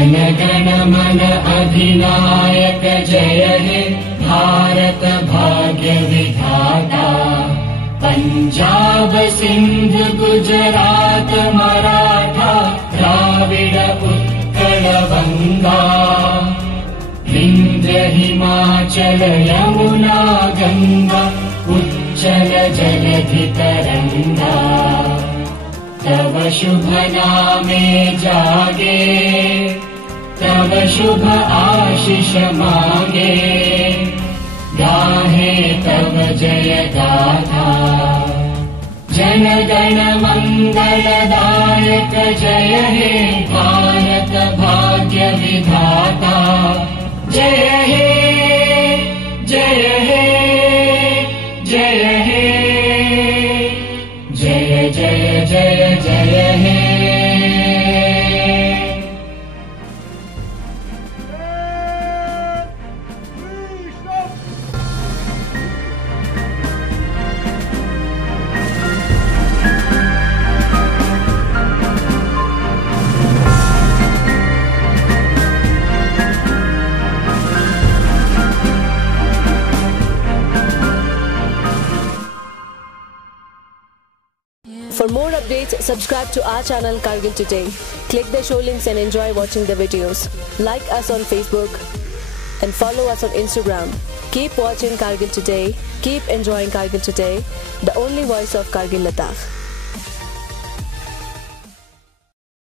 जन गण मन अधिनायक जय हे भारत भाग्य विधाता। पंजाब सिंध गुजरात मराठा द्राविड उत्कल बंगा। विंध्य हिमाचल यमुना गंगा उच्चल जलधि तरंगा। तव शुभ नामे जागे तव शुभ आशीष मांगे। गाहे तव जय गाथा जन गण मंगलदायक जय हे भारत भाग्य विधाता। जय हे जय हे जय हे जय जय जय जय हे। For more updates, subscribe to our channel Kargil Today. Click the show links and enjoy watching the videos. Like us on Facebook and follow us on Instagram. Keep watching Kargil Today. Keep enjoying Kargil Today, the only voice of Kargil Ladakh.